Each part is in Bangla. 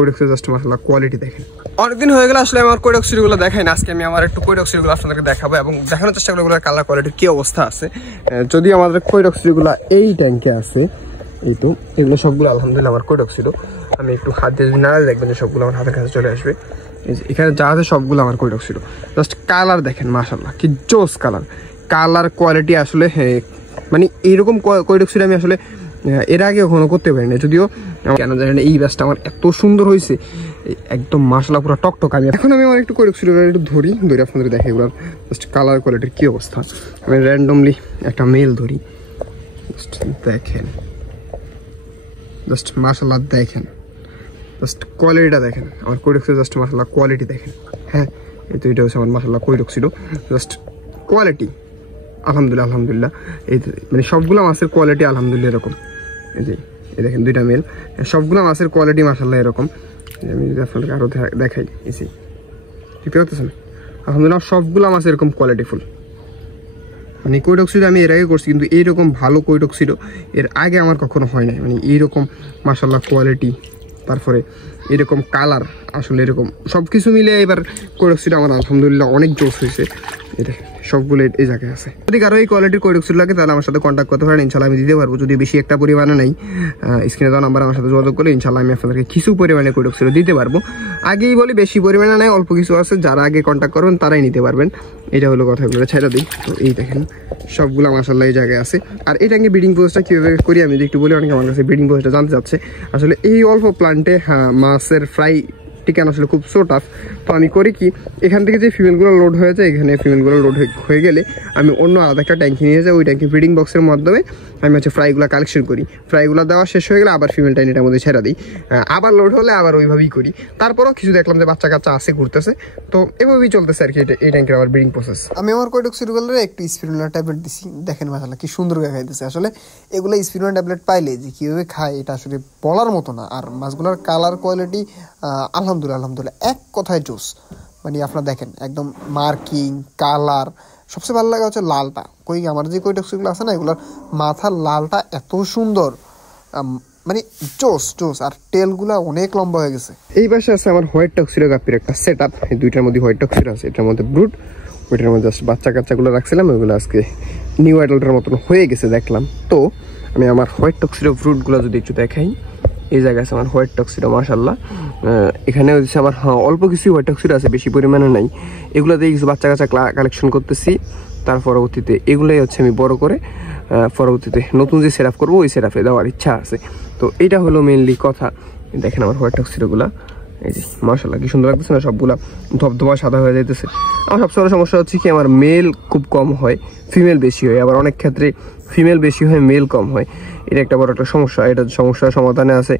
কোডেক্সের জাস্ট মাশাআল্লাহ কোয়ালিটি দেখেন। অনেকদিন হয়ে গেল আসলে আমার কোডেক্সগুলো দেখাই না, আজকে আমি আমার একটু কোডেক্সগুলো আপনাদেরকে দেখাবো এবং দেখানোর চেষ্টা করবো কালার কোয়ালিটির কি অবস্থা আছে। যদি আমাদের কোডেক্সগুলো এই ট্যাঙ্কে আছে, এই তো এগুলো সবগুলো আলহামদুলিল্লাহ আমার কোডেক্সিল। আমি একটু হাত দিয়ে নাড়ালে দেখবেন যে সবগুলো আমার হাতের কাছে চলে আসবে। এখানে যা আছে সবগুলো আমার কোডেক্সিল। জাস্ট কালার দেখেন মাশাআল্লাহ কি জোস কালার কোয়ালিটি আসলে মানে এইরকম কোডেক্সিল আমি আসলে এর আগে কখনো করতে পারি না, যদিও কেন জানি না এই ব্যাচটা আমার এত সুন্দর হয়েছে, একদম মাশাআল্লাহ পুরো টকটক। আমি এখন আমার একটু কোডেক্সিল একটু ধরি আপনাদের দেখে এগুলোর জাস্ট কালার কোয়ালিটির কি অবস্থা। আমি র্যান্ডমলি একটা মেল ধরি, জাস্ট দেখেন, জাস্ট মাশাআল্লাহ দেখেন, জাস্ট কোয়ালিটিটা দেখেন আমার কোডেক্সের, জাস্ট মাশাআল্লাহ কোয়ালিটি দেখেন। হ্যাঁ এই তো এটা হচ্ছে আমার মাশাআল্লাহ কোডেক্সিল, জাস্ট কোয়ালিটি আলহামদুলিল্লাহ। এই মানে সবগুলো মাছের কোয়ালিটি আলহামদুলিল্লাহ এরকম। এই যে এই দেখেন দুইটা মেল, সবগুলো মাছের কোয়ালিটি মাশাআল্লাহ এরকম। আমি যদি আপনাদেরকে আরও দেখাই, এই যে ঠিক পাচ্ছেন আলহামদুলিল্লাহ সবগুলো মাছ এরকম কোয়ালিটিফুল। মানে কোডেক্সিল আমি এর আগে করছি, কিন্তু এইরকম ভালো কোডেক্সিল এর আগে আমার কখনো হয় নাই। মানে এইরকম মাশাআল্লাহ কোয়ালিটি, তারপরে এরকম কালার, আসলে এরকম সব কিছু মিলে এবার কোডেক্সিল আমার আলহামদুলিল্লাহ অনেক জোস হয়েছে। এটা সবগুলো এই জায়গায় আছে। যদি কারো এই কোয়ালিটির কোডেক্সিল লাগে তাহলে আমার সাথে কন্ট্যাক্ট করতে পারেন, ইনশাল্লাহ আমি দিতে পারবো। যদি বেশি একটা পরিমাণে নেই, স্ক্রিনে দেওয়া নাম্বার আমার সাথে যোগাযোগ করলে ইনশাল্লাহ আমি আপনাদেরকে কিছু পরিমাণে কোডেক্সিল দিতে পারবো। আগেই বলি বেশি পরিমাণে নেই, অল্প কিছু আছে, যারা আগে কন্ট্যাক্ট করবেন তারাই নিতে পারবেন। এটা হলো কথাগুলো ছেড়ে দিই। তো এই দেখেন সবগুলো মাশাআল্লাহ এই জায়গায় আছে। আর এই ট্যাঙ্কে ব্রিডিং প্রসেসটা কীভাবে করি আমি যদি একটু বলি, অনেকে আমার কাছে ব্রিডিং প্রসেসটা জানতে চাচ্ছে। আসলে এই অল্প প্লান্টে মাছের ফ্রাই টিকান আসলে খুব সো টাফ। তো আমি করি কি, এখান থেকে যে ফিমেলগুলো লোড হয়ে যায়, এখানে ফিমেলগুলো লোড হয়ে গেলে আমি অন্য আলাদা একটা ট্যাঙ্কি নিয়ে যাই, ওই ট্যাঙ্কি ব্রিডিং বক্সের মাধ্যমে আমি হচ্ছে ফ্রাইগুলো কালেকশন করি। ফ্রাইগুলো দেওয়া শেষ হয়ে গেলে আবার ফিমেল টাইন এটার মধ্যে ছেড়ে দিই, আবার লোড হলে আবার ওইভাবেই করি। তারপরও কিছু দেখলাম যে বাচ্চা কাচ্চা আছে ঘুরতেছে, তো এভাবেই চলতেছে আর কি এই ট্যাঙ্কের আমার ব্রিডিং প্রসেস। আমি আমার কোডেক্সিলগুলোর একটু স্পিরুলিনা ট্যাবলেট দিছি, দেখেন মাশাআল্লাহ কি সুন্দর খাইতেছে। আসলে এগুলো স্পিরুলিনা ট্যাবলেট পাইলে যে কীভাবে খায় এটা আসলে বলার মতো না। আর মাছগুলোর কালার কোয়ালিটি আলহামদুলিল্লাহ এক কথায় জোস। মানে আপনারা দেখেন একদম মার্কিং কালার, সবচেয়ে ভালো লাগে হচ্ছে লালটা। আমার যে কোডেক্সিলগুলো আছে না, এগুলোর মাথার লালটা এত সুন্দর, মানে জোস। আর টেলগুলো অনেক লম্বা হয়ে গেছে। এই পাশে আছে আমার হোয়াইট টক্সিডো গাপ্পির একটা সেট আপ। এই দুইটার মধ্যে হোয়াইট টক্সিডো আছে, এটার মধ্যে ব্রুড, ওইটার মধ্যে জাস্ট বাচ্চা কাচ্চাগুলো রাখছিলাম, ওইগুলো আজকে নিউ অ্যাডাল্টের মতন হয়ে গেছে দেখলাম। তো আমি আমার হোয়াইট টক্সিডো ব্রুডগুলো যদি একটু দেখাই, এই জায়গায় আছে আমার হোয়াইট টক্সিডো মাশাআল্লাহ। এখানে হচ্ছে আমার অল্প কিছু হোয়াইট টক্সিডো আছে, বেশি পরিমাণে নাই। এগুলো দিয়ে কিছু বাচ্চা কাচ্চা কালেকশন করতেছি। তার পরবর্তীতে এগুলোই হচ্ছে আমি বড় করে পরবর্তীতে নতুন যে সেট আপ করবো ওই সেট আপে দেওয়ার ইচ্ছা আছে। তো এটা হলো মেনলি কথা। দেখেন আমার হোয়াইট টক্সিডোগুলো, এই যে মাশাআল্লাহ কি সুন্দর লাগতেছে না, সবগুলা ধবধবা সাদা হয়ে যাইতেছে। আমার সবচেয়ে বড় সমস্যা হচ্ছে কি, আমার মেল খুব কম হয়, ফিমেল বেশি হয়। আবার অনেক ক্ষেত্রে ফিমেল বেশি হয়, মেল কম হয়। এটা একটা বড় একটা সমস্যা। এটা সমস্যার সমাধানে আছে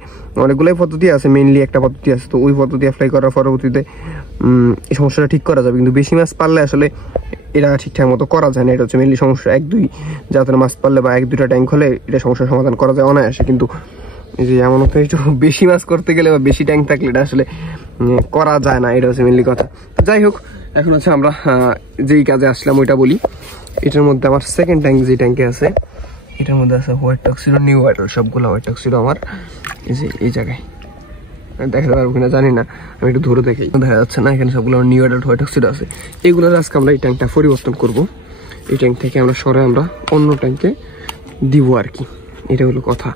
অনেকগুলোই পদ্ধতি আছে, মেইনলি একটা পদ্ধতি আছে। তো ওই পদ্ধতি অ্যাপ্লাই করার পরবর্তীতে এই সমস্যাটা ঠিক করা যাবে। কিন্তু বেশি মাছ পারলে আসলে এটা ঠিকঠাক মতো করা যায় না। এটা হচ্ছে মেইনলি সমস্যা। 1-2 জাতের মাছ পারলে বা 1-2টা ট্যাঙ্ক হলে এটা সমস্যার সমাধান করা যায় অনায়াসে। কিন্তু এই যে এমন হতো একটু বেশি মাছ করতে গেলে বা বেশি ট্যাঙ্ক থাকলে এটা আসলে করা যায় না। এটা হচ্ছে মেইনলি কথা। যাই হোক, এখন হচ্ছে আমরা যেই কাজে আসলাম ওইটা বলি। এটার মধ্যে আমার সেকেন্ড ট্যাঙ্ক যে ট্যাঙ্কে আছে, এটার মধ্যে আছে হোয়াইট টক্সিডো নিউ অ্যাডাল্ট, সবগুলো হোয়াইট টক্সিডো আমার এই যে এই জায়গায় দেখাতে পারবো কিনা জানি না, আমি একটু ধরে দেখি, দেখা যাচ্ছে না। এখানে সবগুলো আমার নিউ অ্যাডাল্ট হোয়াইট টক্সিডো আছে। এগুলোর আজকে আমরা এই ট্যাঙ্কটা পরিবর্তন করব। এই ট্যাঙ্ক থেকে আমরা সরে আমরা অন্য ট্যাঙ্কে দিব আর কি, এটা হলো কথা।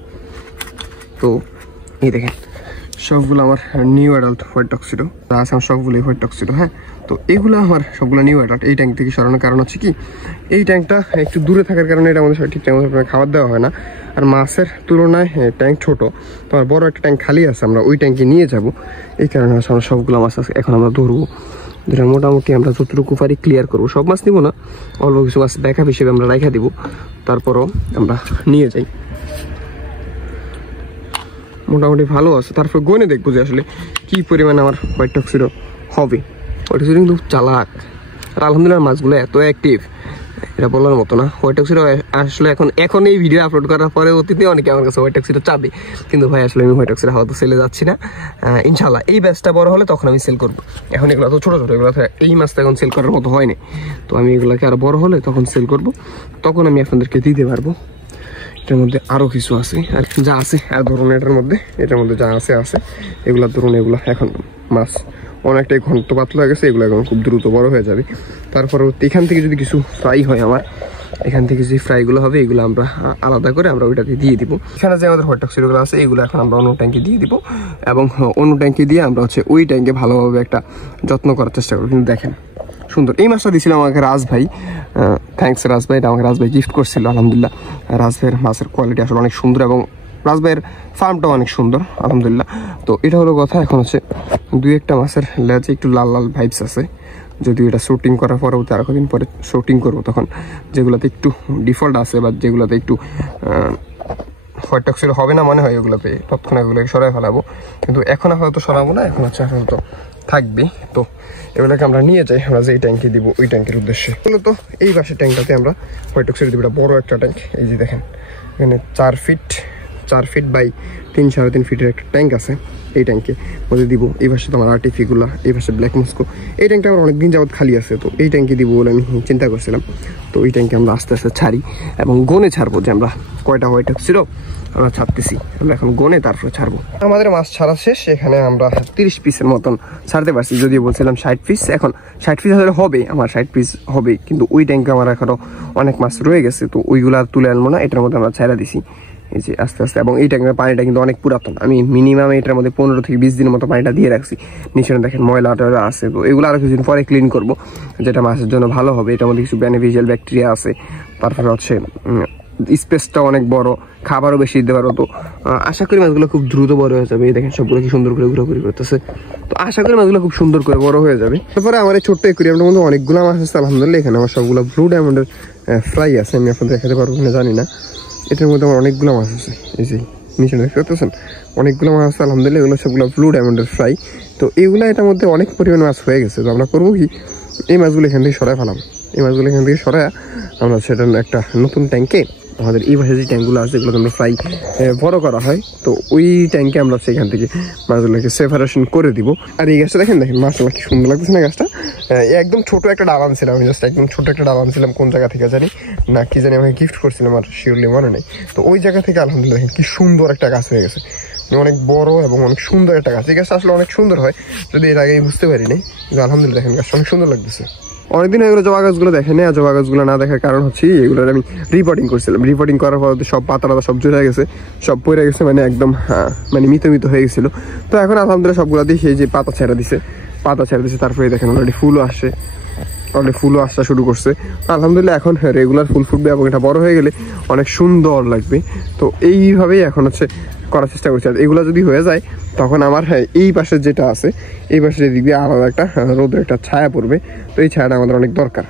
তো এই দেখেন সবগুলো আমার নিউ অ্যাডাল্ট হোয়াইট টক্সিডো আছে, আমার সবগুলোই হোয়াইট টক্সিডো। হ্যাঁ, তো এগুলো আমার সবগুলো নিউ অ্যাডাল্ট। এই ট্যাঙ্ক থেকে সরানোর কারণ হচ্ছে কি, এই ট্যাঙ্কটা একটু দূরে থাকার কারণে এটা আমাদের ঠিকঠাক মতো খাবার দেওয়া হয় না। আর মাছের তুলনায় ট্যাঙ্ক ছোট, তো আমার বড় একটা ট্যাঙ্ক খালি আছে, আমরা ওই ট্যাঙ্কে নিয়ে যাব। এই কারণে আমরা সবগুলো মাছ আছে এখন আমরা ধরবো, যেটা মোটামুটি আমরা যতটুকু পারি ক্লিয়ার করবো। সব মাছ নিব না, অল্প কিছু মাছ ব্যাকআপ হিসেবে আমরা রাখা দিব, তারপরও আমরা নিয়ে যাই। মোটামুটি ভালো আছে। তারপর গনে দেখবো যে আসলে কি পরিমাণে আমার হোয়াইট টক্সিডো হবে। হোয়াইট টক্সিডো কিন্তু চালাক, আর আলহামদুলিল্লাহ মাছগুলো এত অ্যাক্টিভ, এটা বলার মতো না। হোয়াইট টক্সিডো আসলে এখন এই ভিডিও আপলোড করার পরে অতীতে অনেকে আমার কাছে হোয়াইট টক্সিডো চাবে, কিন্তু ভাই আসলে আমি হোয়াইট টক্সিডো হয়তো সেলে যাচ্ছি না। ইনশাল্লাহ এই ব্যাচটা বড় হলে তখন আমি সেল করবো। এখন এগুলো তো ছোটো ছোটো, এগুলো এই মাছটা এখন সেল করার মতো হয়নি। তো আমি এগুলোকে আরও বড় হলে তখন সেল করব, তখন আমি আপনাদেরকে দিতে পারবো। এটার মধ্যে আরো কিছু আছে, আর যা আছে আর ধরুন এটার মধ্যে যা আছে এগুলা ধরুন, এগুলা এখন মাছ অনেকটাই ঘন্ট পাতলা হয়ে গেছে, এগুলো এখন খুব দ্রুত বড় হয়ে যাবে। তারপরে এখান থেকে যদি কিছু ফ্রাই হয়, আমার এখান থেকে যে ফ্রাইগুলো হবে এগুলো আমরা আলাদা করে আমরা ওইটাতে দিয়ে দিব। এখানে যে আমাদের হোয়াইট টক্সিডোগুলো আছে এগুলো এখন আমরা অন্য ট্যাঙ্কে দিয়ে দিব, এবং অন্য ট্যাঙ্কে দিয়ে আমরা হচ্ছে ওই ট্যাঙ্কে ভালোভাবে একটা যত্ন করার চেষ্টা করবো। কিন্তু দেখেন সুন্দর, এই মাছটা দিয়েছিল আমাকে রাজ ভাই, থ্যাংকস রাজ ভাই, এটা আমাকে রাজ ভাই গিফট করছিল। আলহামদুলিল্লাহ রাজ ভাইয়ের মাছের কোয়ালিটি আসলে অনেক সুন্দর, এবং রাজ ভাইয়ের ফার্মটাও অনেক সুন্দর আলহামদুলিল্লাহ। তো এটা হলো কথা। এখন হচ্ছে দুই একটা মাছের লেজে একটু লাল লাল ভাইবস আছে, যদিও এটা শুটিং করার পরেও আর কদিন পরে শুটিং করবো, তখন যেগুলোতে একটু ডিফল্ট আছে বা যেগুলোতে একটু হোয়াইট টক্সিড হবে না মনে হয়, ওগুলোতে তৎক্ষণাৎ এগুলোকে সরাই ফেলাবো। কিন্তু এখন হয়তো সরাবো না, এখন হচ্ছে এখন তো থাকবে। তো এগুলোকে আমরা নিয়ে যাই, আমরা যে ট্যাঙ্কে দিব ওই ট্যাঙ্কের উদ্দেশ্যে। মূলত এই পাশের ট্যাঙ্কটাতে আমরা হোয়াইট টক্সিড দিব, এটা বড় একটা ট্যাঙ্ক। এই যে দেখেন এখানে 4 ফিট বাই 3-3.5 ফিটের একটা ট্যাঙ্ক আছে। এই ট্যাঙ্কে মধ্যে দিব। এই পাশে তোমার আর্টিফিগুলা, এই পাশে ব্ল্যাক মস্কো। এই ট্যাঙ্কটা আমার অনেকদিন যাবত খালি আছে, তো এই ট্যাঙ্কে দিব বলে আমি চিন্তা করছিলাম। তো এই ট্যাঙ্কে আমরা আস্তে আস্তে ছাড়ি, এবং গনে ছাড়বো যে আমরা কয়টা হোয়াইট টক্সিড আমরা ছাড়তেছি, আমরা এখন গনে তারপরে ছাড়বো। আমাদের মাছ ছাড়া শেষ, এখানে আমরা 30 পিসের মতন ছাড়তে পারছি, যদিও বলছিলাম 60 পিস। এখন 60 পিস আসলে হবে, আমার 60 পিস হবে, কিন্তু ওই ট্যাঙ্কে আমার এখনো অনেক মাছ রয়ে গেছে, তো ওইগুলো আর তুলে আনবো না, এটার মধ্যে আমরা ছেড়ে দিছি এই যে আস্তে আস্তে। এবং এই ট্যাঙ্কের পানিটা কিন্তু অনেক পুরাতন, আমি মিনিমাম এটার মধ্যে 15 থেকে 20 দিনের মতো পানিটা দিয়ে রাখছি। নিচে দেখেন ময়লা টয়লা আছে, তো এগুলো আরো কিছুদিন পরে ক্লিন করব, যেটা মাছের জন্য ভালো হবে। এটার মধ্যে কিছু বেনিফিশিয়াল ব্যাকটেরিয়া আছে, তারপরে হচ্ছে স্পেসটা অনেক বড়, খাবারও বেশি দিতে পারো। তো আশা করি মাছগুলো খুব দ্রুত বড় হয়ে যাবে। এই দেখেন সবগুলো কি সুন্দর করে ঘোরাঘুরি করতেছে, তো আশা করি মাছগুলো খুব সুন্দর করে বড় হয়ে যাবে। তারপরে আমার এই ছোট্ট অ্যাকুয়ারিয়ামটার মধ্যে অনেকগুলো মাছ আছে আলহামদুলিল্লাহ। এখানে আমার সবগুলো ব্লু ডায়মন্ডের ফ্রাই আছে, আমি আপনাদের দেখাতে পারবো কিনা জানি না। এটার মধ্যে আমার অনেকগুলো মাছ আছে, এই যে নিচে দেখতে পাচ্ছেন অনেকগুলো মাছ আছে আলহামদুলিল্লাহ। এগুলো সবগুলো ব্লু ডায়মন্ডের ফ্রাই। তো এইগুলো এটার মধ্যে অনেক পরিমাণে মাছ হয়ে গেছে। তো আমরা করবো কি, এই মাছগুলো এখান থেকে সরাই ফেলাম। এই মাছগুলো এখান থেকে সরাই আমরা সেটা একটা নতুন ট্যাঙ্কে, আমাদের এই পাশে যে ট্যাঙ্কগুলো আছে এগুলো আমরা ফ্রাই বড় করা হয়, তো ওই ট্যাঙ্কে আমরা সেখান থেকে মাছগুলোকে সেপারেশন করে দিব। আর এই গাছটা দেখেন মাছগুলো কি সুন্দর লাগতেছে না। গাছটা একদম ছোট একটা ডাল আনছিলাম আমি, জাস্ট একদম ছোট একটা ডাল আনছিলাম, কোন জায়গা থেকে জানি না, কি জানি আমাকে গিফট করছিলাম, আর শিওরলি মনে নেই। তো ওই জায়গা থেকে আলহামদুলিল্লাহ কি সুন্দর একটা গাছ হয়ে গেছে, অনেক বড় এবং অনেক সুন্দর একটা গাছ। এই গাছটা আসলে অনেক সুন্দর হয়, যদি এর আগে আমি বুঝতে পারিনি, কিন্তু আলহামদুলিল্লাহ দেখেন গাছটা অনেক সুন্দর লাগতেছে। অনেকদিন হয়ে গেলো জবা গাছগুলো দেখেনি, আর জবা গাছগুলো না দেখার কারণ হচ্ছে এগুলোর আমি রিপোর্টিং করছিলাম। রিপোর্টিং করার পর সব পাতা সব জুড়ে গেছে, সব পড়ে গেছে, মানে একদম মানে মিত হয়ে গেছিলো। তো এখন আলহামদুলিল্লাহ সবগুলো দিয়ে সেই যে পাতা ছেড়ে দিছে, তারপরে দেখেন অলরেডি ফুলও আসা শুরু করছে। আলহামদুলিল্লাহ এখন রেগুলার ফুল ফুটবে, এবং এটা বড় হয়ে গেলে অনেক সুন্দর লাগবে। তো এইভাবেই এখন হচ্ছে করার চেষ্টা করছি। আর এগুলো যদি হয়ে যায় তখন আমার এই পাশে যেটা আছে, এই পাশে দিকে আলাদা একটা রোদের একটা ছায়া পড়বে, তো এই ছায়াটা আমাদের অনেক দরকার।